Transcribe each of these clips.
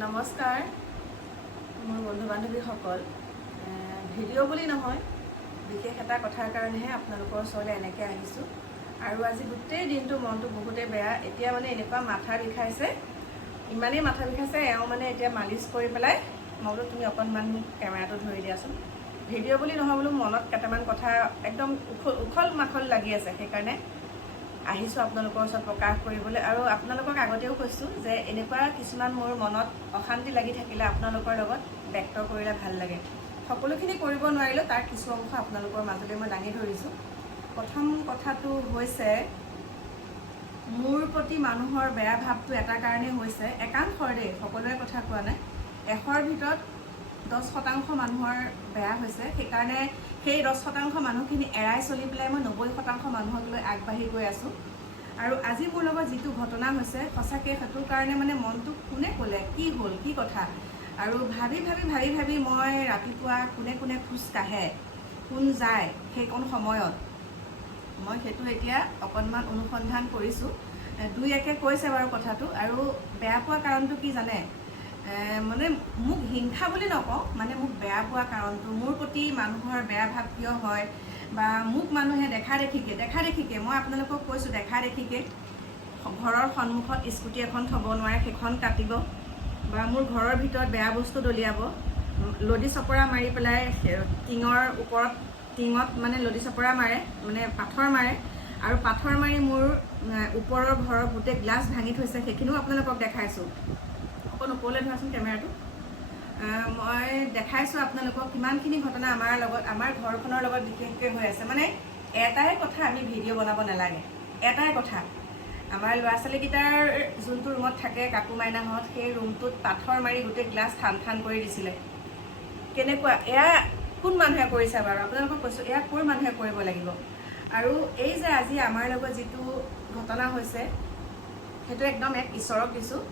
নমস্কাৰ। মোৰ বন্ধু বান্ধৱীসকল ভিডিঅ' বুলি নহয় বিশেষ এটা কথাৰ কাৰণেহে আপোনালোকৰ ওচৰলৈ এনেকৈ আহিছোঁ। আৰু আজি গোটেই দিনটো মনটো বহুতেই বেয়া। এতিয়া মানে এনেকুৱা মাথা বিষাইছে। ইমানেই মাথা বিষাইছে এওঁ মানে এতিয়া মালিচ কৰি পেলাই মই বোলো তুমি অকণমান কেমেৰাটো ধৰি দিয়াচোন। ভিডিঅ' বুলি নহয় বোলো মনত কেইটামান কথা একদম উখল উখল মাখল লাগি আছে। সেইকাৰণে আহিছোঁ আপোনালোকৰ ওচৰত প্ৰকাশ কৰিবলৈ আৰু আপোনালোকক আগতেও কৈছোঁ যে এনেকুৱা কিছুমান মোৰ মনত অশান্তি লাগি থাকিলে আপোনালোকৰ লগত ব্যক্ত কৰিলে ভাল লাগে। সকলোখিনি কৰিব নোৱাৰিলেও তাৰ কিছু অংশ আপোনালোকৰ মাজলৈ মই দাঙি ধৰিছোঁ। প্ৰথম কথাটো হৈছে মোৰ প্ৰতি মানুহৰ বেয়া ভাৱটো এটা কাৰণেই হৈছে একাংশৰ দেই সকলোৰে কথা কোৱা নাই। এশৰ ভিতৰত দহ শতাংশ মানুহৰ বেয়া হৈছে। সেইকাৰণে সেই দহ শতাংশ মানুহখিনি এৰাই চলি পেলাই মই নব্বৈ শতাংশ মানুহক লৈ আগবাঢ়ি গৈ আছোঁ। আৰু আজি মোৰ লগত যিটো ঘটনা হৈছে সঁচাকৈ সেইটোৰ কাৰণে মানে মনটো কোনে ক'লে কি হ'ল কি কথা? আৰু ভাবি ভাবি ভাবি ভাবি মই ৰাতিপুৱা কোনে কোনে খোজ কাঢ়ে কোন যায় সেইকণ সময়ত? মই সেইটো এতিয়া অকণমান অনুসন্ধান কৰিছোঁ। দুই একে কৈছে বাৰু কথাটো। আৰু বেয়া পোৱা কাৰণটো কি জানে? মানে মোক হিংসা বুলি নকওঁ মানে মোক বেয়া পোৱা কাৰণটো। মোৰ প্ৰতি মানুহৰ বেয়া ভাৱ কিয় হয় বা মোক মানুহে দেখা দেখিকে দেখা দেখিকে মই আপোনালোকক কৈছোঁ দেখা দেখিকে ঘৰৰ সন্মুখত স্কুটি এখন থ'ব নোৱাৰে সেইখন কাটিব বা মোৰ ঘৰৰ ভিতৰত বেয়া বস্তু দলিয়াব। লদি চপৰা মাৰি পেলাই টিঙৰ ওপৰত টিঙত মানে লদি চপৰা মাৰে মানে পাথৰ মাৰে আৰু পাথৰ মাৰি মোৰ ওপৰৰ ঘৰৰ গোটেই গ্লাছ ভাঙি থৈছে সেইখিনিও আপোনালোকক দেখাইছোঁ। অকণ ওপৰলৈ ধৰাচোন কেমেৰাটো। মই দেখাইছোঁ আপোনালোকক কিমানখিনি ঘটনা আমাৰ লগত আমাৰ ঘৰখনৰ লগত বিশেষকৈ হৈ আছে। মানে এটাই কথা আমি ভিডিঅ' বনাব নালাগে। এটাই কথা। আমাৰ ল'ৰা ছোৱালীকেইটাৰ যোনটো ৰুমত থাকে কাকু মাইনাহঁত সেই ৰুমটোত পাথৰ মাৰি গোটেই গ্লাছ ঠান ঠান কৰি দিছিলে। কেনেকুৱা? এয়া কোন মানুহে কৰিছে বাৰু? আপোনালোকক কৈছোঁ এয়া ক'ৰ মানুহে কৰিব লাগিব? আৰু এই যে আজি আমাৰ লগত যিটো ঘটনা হৈছে সেইটো একদম এক ঈশ্বৰক দিছোঁ।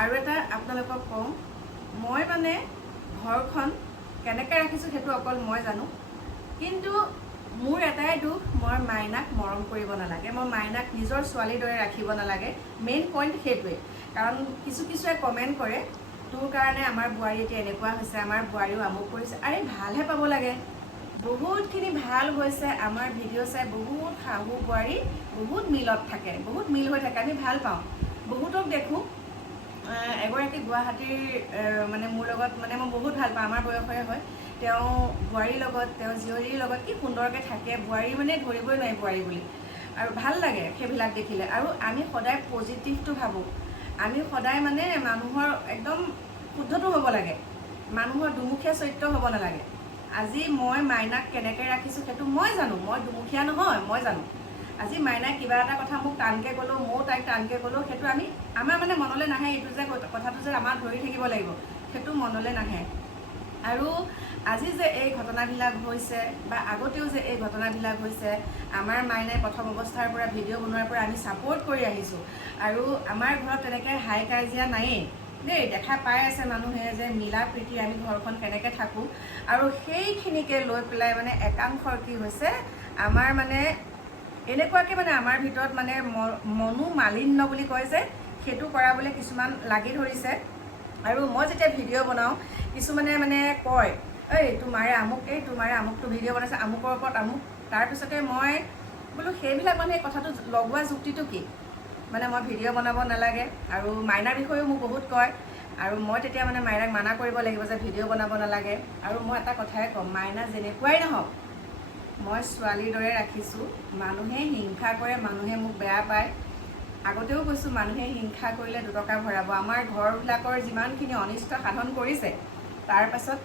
আৰু এটা আপোনালোকক কওঁ মই মানে ঘৰখন কেনেকৈ ৰাখিছোঁ সেইটো অকল মই জানো। কিন্তু মোৰ এটাই দুখ মই মাইনাক মৰম কৰিব নালাগে মই মাইনাক নিজৰ ছোৱালীৰ দৰে ৰাখিব নালাগে। মেইন পইণ্ট সেইটোৱে কাৰণ কিছু কিছুৱে কমেণ্ট কৰে তোৰ কাৰণে আমাৰ বোৱাৰী এতিয়া এনেকুৱা হৈছে আমাৰ বোৱাৰীও আমুক কৰিছে। আৰে ভালহে পাব লাগে। বহুতখিনি ভাল হৈছে আমাৰ ভিডিঅ' চাই বহুত শাহু বোৱাৰী বহুত মিলত থাকে বহুত মিল হৈ থাকে আমি ভাল পাওঁ। বহুতক দেখোঁ এগৰাকী গুৱাহাটীৰ মানে মোৰ লগত মানে মই বহুত ভাল পাওঁ আমাৰ বয়সৰে হয়। তেওঁ বোৱাৰীৰ লগত তেওঁ জীয়ৰীৰ লগত কি সুন্দৰকৈ থাকে বোৱাৰী মানে ধৰিবই নোৱাৰি বোৱাৰী বুলি। আৰু ভাল লাগে সেইবিলাক দেখিলে। আৰু আমি সদায় পজিটিভটো ভাবোঁ। আমি সদায় মানে মানুহৰ একদম শুদ্ধটো হ'ব লাগে। মানুহৰ দুমুখীয়া চৰিত্ৰ হ'ব নালাগে। আজি মই মাইনাক কেনেকৈ ৰাখিছোঁ সেইটো মই জানো। মই দুমুখীয়া নহয় মই জানো। আজি মাইনাই কিবা এটা কথা মোক টানকৈ ক'লেও ময়ো তাইক টানকৈ ক'লেও সেইটো আমি আমাৰ মানে মনলৈ নাহে এইটো যে কথাটো যে আমাৰ ধৰি থাকিব লাগিব সেইটো মনলৈ নাহে। আৰু আজি যে এই ঘটনাবিলাক হৈছে বা আগতেও যে এই ঘটনাবিলাক হৈছে আমাৰ মাইনাই প্ৰথম অৱস্থাৰ পৰা ভিডিঅ' বনোৱাৰ পৰা আমি ছাপৰ্ট কৰি আহিছোঁ। আৰু আমাৰ ঘৰত তেনেকৈ হাই কাজিয়া নায়েই। দেই দেখা পাই আছে মানুহে যে মিলা প্ৰীতি আমি ঘৰখন কেনেকৈ থাকোঁ। আৰু সেইখিনিকে লৈ পেলাই মানে একাংশৰ কি হৈছে আমাৰ মানে এনেকুৱাকৈ মানে আমাৰ ভিতৰত মানে মনো মালিন্য বুলি কয় যে সেইটো কৰাবলৈ কিছুমান লাগি ধৰিছে। আৰু মই যেতিয়া ভিডিঅ' বনাওঁ কিছুমানে মানে কয় এই তোমাৰে আমুক এই তোমাৰে আমুকটো ভিডিঅ' বনাইছে আমুকৰ ওপৰত আমুক। তাৰপিছতে মই বোলো সেইবিলাক মানে কথাটো লগোৱা যুক্তিটো কি? মানে মই ভিডিঅ' বনাব নালাগে। আৰু মাইনাৰ বিষয়েও মোক বহুত কয়। আৰু মই তেতিয়া মানে মাইনাক মানা কৰিব লাগিব যে ভিডিঅ' বনাব নালাগে। আৰু মই এটা কথাই ক'ম মাইনা যেনেকুৱাই নহওক মই ছোৱালীৰ দৰে ৰাখিছোঁ। মানুহে হিংসা কৰে মানুহে মোক বেয়া পায়। আগতেও কৈছোঁ মানুহে হিংসা কৰিলে দুটকা ভৰাব। আমাৰ ঘৰবিলাকৰ যিমানখিনি অনিষ্ট সাধন কৰিছে তাৰ পাছত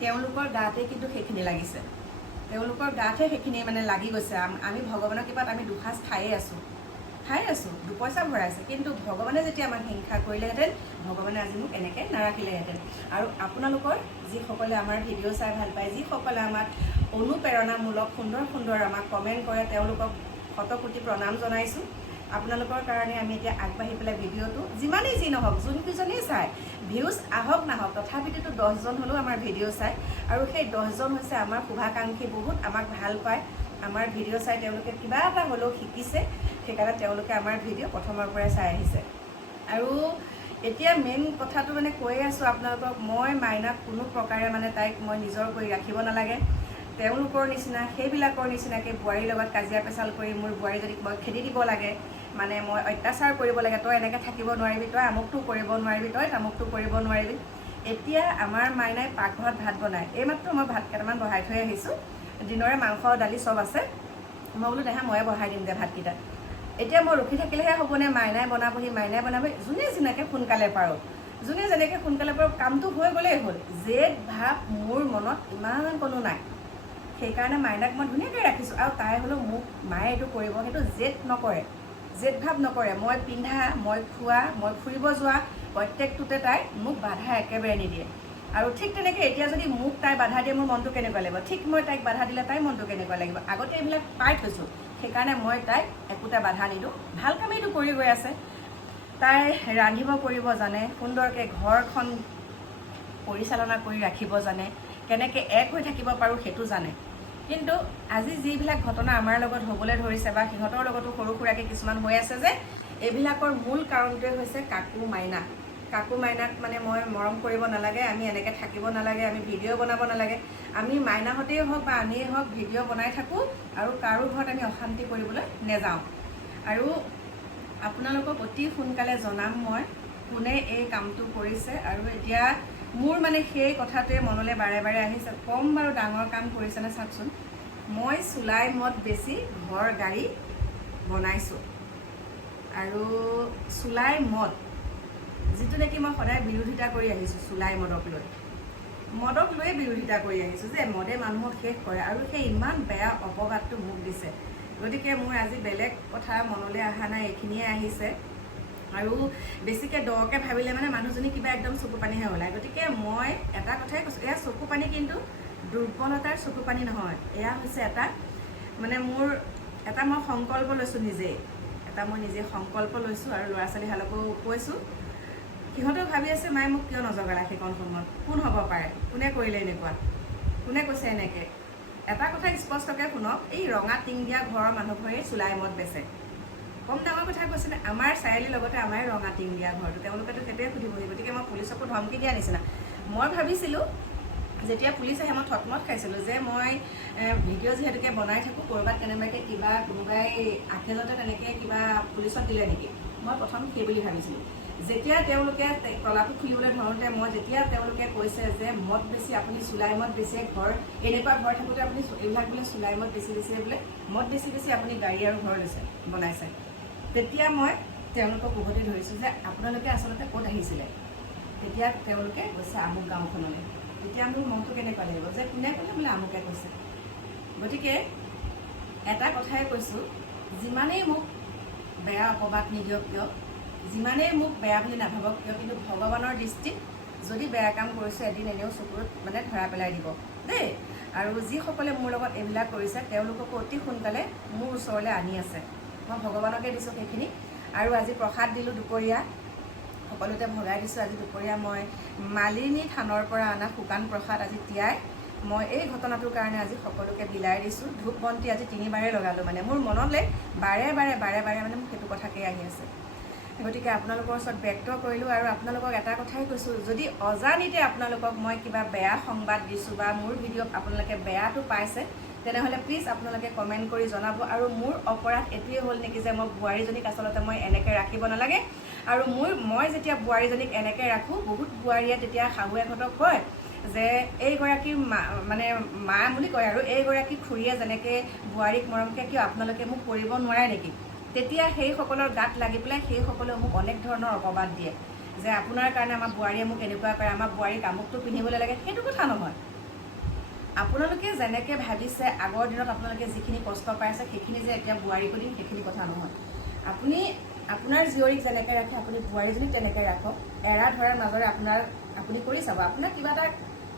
তেওঁলোকৰ গাতে কিন্তু সেইখিনি লাগিছে। তেওঁলোকৰ গাতহে সেইখিনি মানে লাগি গৈছে। আম- ভগৱানৰ কৃপাত আমি দুসাঁজ খায়ে আছোঁ। খাই আছোঁ দুপইচা ভৰাইছে। কিন্তু ভগৱানে যেতিয়া আমাক হিংসা কৰিলেহেঁতেন ভগৱানে আজি মোক এনেকৈ নাৰাখিলেহেঁতেন। আৰু আপোনালোকৰ যিসকলে আমাৰ ভিডিঅ' চাই ভাল পায় যিসকলে আমাক অনুপ্ৰেৰণামূলক সুন্দৰ সুন্দৰ আমাক কমেণ্ট কৰে তেওঁলোকক শতকোটি প্ৰণাম জনাইছোঁ। আপোনালোকৰ কাৰণে আমি এতিয়া আগবাঢ়ি পেলাই ভিডিঅ'টো যিমানেই যি নহওক যোনকেইজনেই চায় ভিউজ আহক নাহক তথাপিতো দহজন হ'লেও আমাৰ ভিডিঅ' চায় আৰু সেই দহজন হৈছে আমাৰ শুভাকাংক্ষী বহুত আমাক ভাল পায়। আমাৰ ভিডিঅ' চাই তেওঁলোকে কিবা এটা হ'লেও শিকিছে সেইকাৰণে তেওঁলোকে আমাৰ ভিডিঅ' প্ৰথমৰ পৰাই চাই আহিছে। আৰু এতিয়া মেইন কথাটো মানে কৈয়ে আছোঁ আপোনালোকক মই মাইনাক কোনো প্ৰকাৰে মানে তাইক মই নিজৰ কৰি ৰাখিব নালাগে। তেওঁলোকৰ নিচিনা সেইবিলাকৰ নিচিনাকৈ বোৱাৰীৰ লগত কাজিয়া পেচাল কৰি মোৰ বোৱাৰী যদি মই খেদি দিব লাগে মানে মই অত্যাচাৰ কৰিব লাগে তই এনেকৈ থাকিব নোৱাৰিবি তই আমুকটো কৰিব নোৱাৰিবি তই তামুকটো কৰিব নোৱাৰিবি। এতিয়া আমাৰ মাইনাই পাকঘৰত ভাত বনায় এইমাত্ৰ মই ভাত কেইটামান বহাই থৈ আহিছোঁ দিনৰে মাংস দালি চব আছে। মই বোলো দেহা ময়ে বহাই দিম দে ভাতকেইটা। এতিয়া মই ৰখি থাকিলেহে হ'বনে মাইনাই বনাবহি মাইনাই বনাব যোনে যেনেকৈ সোনকালে পাৰোঁ যোনে যেনেকৈ সোনকালে পাৰোঁ কামটো হৈ গ'লেই হ'ল। জেদ ভাৱ মোৰ মনত ইমান কোনো নাই। সেইকাৰণে মাইনাক মই ধুনীয়াকৈ ৰাখিছোঁ। আৰু তাই হ'লেও মোক মায়ে এইটো কৰিব সেইটো জেদ নকৰে। জেদ ভাৱ নকৰে। মই পিন্ধা মই খোৱা মই ফুৰিব যোৱা প্ৰত্যেকটোতে তাই মোক বাধা একেবাৰে নিদিয়ে। আৰু ঠিক তেনেকৈ এতিয়া যদি মোক তাই বাধা দিয়ে মোৰ মনটো কেনেকুৱা লাগিব? ঠিক মই তাইক বাধা দিলে তাইৰ মনটো কেনেকুৱা লাগিব? আগতে এইবিলাক পাই থৈছোঁ। সেইকাৰণে মই তাইক একোটা বাধা নিদিওঁ। ভাল কামেইটো কৰি গৈ আছে। তাই ৰান্ধিব কৰিব জানে সুন্দৰকৈ ঘৰখন পৰিচালনা কৰি ৰাখিব জানে কেনেকৈ এক হৈ থাকিব পাৰোঁ সেইটো জানে। কিন্তু আজি যিবিলাক ঘটনা আমাৰ লগত হ'বলৈ ধৰিছে বা সিহঁতৰ লগতো সৰু সুৰাকৈ কিছুমান হৈ আছে যে এইবিলাকৰ মূল কাৰণটোৱে হৈছে কাকু মাইনা। কাকু মাইনাক মানে মই মৰম কৰিব নালাগে আমি এনেকৈ থাকিব নালাগে আমি ভিডিঅ' বনাব নালাগে। আমি মাইনাহঁতেই হওক বা আমিয়েই হওক ভিডিঅ' বনাই থাকোঁ আৰু কাৰো ঘৰত আমি অশান্তি কৰিবলৈ নেযাওঁ। আৰু আপোনালোকক অতি সোনকালে জনাম মই কোনে এই কামটো কৰিছে আৰু এতিয়া মোৰ মানে সেই কথাটোৱে মনলৈ বাৰে বাৰে আহিছে। কম বাৰু ডাঙৰ কাম কৰিছেনে চাওকচোন? মই চুলাই মদ বেছি ঘৰ গাড়ী বনাইছোঁ। আৰু চুলাই মদ যিটো নেকি মই সদায় বিৰোধিতা কৰি আহিছোঁ চুলাই মদক লৈ। মদক লৈয়ে বিৰোধিতা কৰি আহিছোঁ যে মদে মানুহক শেষ কৰে আৰু সেই ইমান বেয়া অপবাদটো মোক দিছে। গতিকে মোৰ আজি বেলেগ কথা মনলৈ অহা নাই এইখিনিয়ে আহিছে। আৰু বেছিকৈ দকৈ ভাবিলে মানে মানুহজনী কিবা একদম চকু পানীহে ওলায়। গতিকে মই এটা কথাই কৈছোঁ এয়া চকু পানী কিন্তু দুৰ্বলতাৰ চকু পানী নহয়। এয়া হৈছে এটা মানে মোৰ এটা মই সংকল্প লৈছোঁ নিজেই। এটা মই নিজে সংকল্প লৈছোঁ আৰু ল'ৰা ছোৱালীহালকো কৈছোঁ। সিহঁতেও ভাবি আছে মায়ে মোক কিয় নজগালা সেইকণ সময়ত কোন হ'ব পাৰে? কোনে কৰিলে এনেকুৱা? কোনে কৈছে এনেকৈ? এটা কথা স্পষ্টকৈ শুনক এই ৰঙা টিং দিয়া ঘৰৰ মানুহবোৰে চুলাই মদ বেচে। কম ডাঙৰ কথা কৈছিলে আমাৰ চাৰিআলিৰ লগতে আমাৰ ৰঙা টিং দিয়া ঘৰটো তেওঁলোকেতো সেইটোৱে সুধিবহি। গতিকে মই পুলিচকো ধমকি দিয়া নিচিনা। মই ভাবিছিলোঁ যেতিয়া পুলিচ আহে মই থতমত খাইছিলোঁ যে মই ভিডিঅ' যিহেতুকে বনাই থাকোঁ ক'ৰবাত কেনেবাকৈ কিবা কোনোবাই আখেলতে তেনেকৈ কিবা পুলিচত দিলে নেকি? মই প্ৰথম সেই বুলি ভাবিছিলোঁ। যেতিয়া তেওঁলোকে তলাটো খুলিবলৈ ধৰোঁতে মই যেতিয়া তেওঁলোকে কৈছে যে মদ বেছি আপুনি চুলাই মদ বেচে ঘৰ এনেকুৱা ঘৰ থাকোঁতে আপুনি এইবিলাক বোলে চুলাই মদ বেছি বেছি বোলে মদ বেছি বেছি আপুনি গাড়ী আৰু ঘৰ লৈছে বনাইছে। তেতিয়া মই তেওঁলোকক উভতি ধৰিছোঁ যে আপোনালোকে আচলতে ক'ত আহিছিলে? তেতিয়া তেওঁলোকে কৈছে আমুক গাঁওখনলৈ। তেতিয়া মোৰ মনটো কেনেকুৱা লাগিব? যে কোনে ক'লে বোলে আমুকে কৈছে? গতিকে এটা কথাই কৈছোঁ যিমানেই মোক বেয়া অপবাদ নিদিয়ক কিয় যিমানেই মোক বেয়া বুলি নাভাবক কিয় কিন্তু ভগৱানৰ দৃষ্টিত যদি বেয়া কাম কৰিছোঁ এদিন এনেও চকুত মানে ধৰা পেলাই দিব। দেই। আৰু যিসকলে মোৰ লগত এইবিলাক কৰিছে তেওঁলোককো অতি সোনকালে মোৰ ওচৰলৈ আনি আছে। মই ভগৱানকে দিছোঁ সেইখিনি। আৰু আজি প্ৰসাদ দিলোঁ দুপৰীয়া। সকলোতে ভগাই দিছোঁ। আজি দুপৰীয়া মই মালিনী থানৰ পৰা অনা শুকান প্ৰসাদ আজি তিয়াই মই এই ঘটনাটোৰ কাৰণে আজি সকলোকে বিলাই দিছোঁ। ধূপ বন্তি আজি তিনিবাৰে লগালোঁ মানে। মোৰ মনলৈ বাৰে বাৰে বাৰে বাৰে মানে মোক সেইটো কথাকেই আহি আছে। গতিকে আপোনালোকৰ ওচৰত ব্যক্ত কৰিলোঁ আৰু আপোনালোকক এটা কথাই কৈছোঁ। যদি অজানিতে আপোনালোকক মই কিবা বেয়া সংবাদ দিছোঁ বা মোৰ ভিডিঅ'ত আপোনালোকে বেয়াটো পাইছে তেনেহ'লে প্লিজ আপোনালোকে কমেণ্ট কৰি জনাব। আৰু মোৰ অপৰাধ এইটোৱে হ'ল নেকি যে মই বোৱাৰীজনীক আচলতে মই এনেকৈ ৰাখিব নালাগে? আৰু মোৰ মই যেতিয়া বোৱাৰীজনীক এনেকৈ ৰাখোঁ বহুত বোৱাৰীয়ে তেতিয়া শাহুৱেকহঁতক কয় যে এইগৰাকীৰ মা মানে মা বুলি কয় আৰু এইগৰাকী খুৰীয়ে যেনেকৈ বোৱাৰীক মৰমকৈ কিয় আপোনালোকে মোক কৰিব নোৱাৰে নেকি? তেতিয়া সেইসকলৰ গাত লাগি পেলাই সেইসকলেও মোক অনেক ধৰণৰ অপবাদ দিয়ে যে আপোনাৰ কাৰণে আমাৰ বোৱাৰীয়ে মোক এনেকুৱা কৰে আমাৰ বোৱাৰীক আমুকটো পিন্ধিবলৈ লাগে সেইটো কথা নহয়। আপোনালোকে যেনেকৈ ভাবিছে আগৰ দিনত আপোনালোকে যিখিনি কষ্ট পাইছে সেইখিনি যে এতিয়া বোৱাৰীকো দিম সেইখিনি কথা নহয়। আপুনি আপোনাৰ জীয়ৰীক যেনেকৈ ৰাখে আপুনি বোৱাৰীজনীক তেনেকৈ ৰাখক। এৰা ধৰাৰ মাজৰে আপোনাৰ আপুনি কৰি চাব। আপোনাক কিবা এটা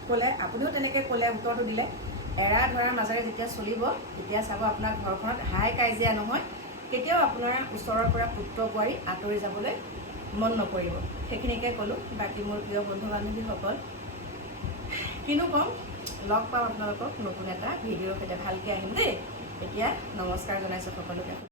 ক'লে আপুনিও তেনেকৈ ক'লে উত্তৰটো দিলে। এৰা ধৰাৰ মাজেৰে যেতিয়া চলিব তেতিয়া চাব আপোনাৰ ঘৰখনত হাই কাজিয়া নহয় কেতিয়াও আপোনাৰ ওচৰৰ পৰা পুত্ৰ বোৱাৰী আঁতৰি যাবলৈ মন নকৰিব। সেইখিনিকে ক'লোঁ। বাকী মোৰ প্ৰিয় বন্ধু বান্ধৱীসকল কিনো ক'ম লগ পাম আপোনালোকক নতুন এটা ভিডিঅ'ৰ সৈতে। ভালকৈ আহিম দেই। এতিয়া নমস্কাৰ জনাইছোঁ সকলোকে।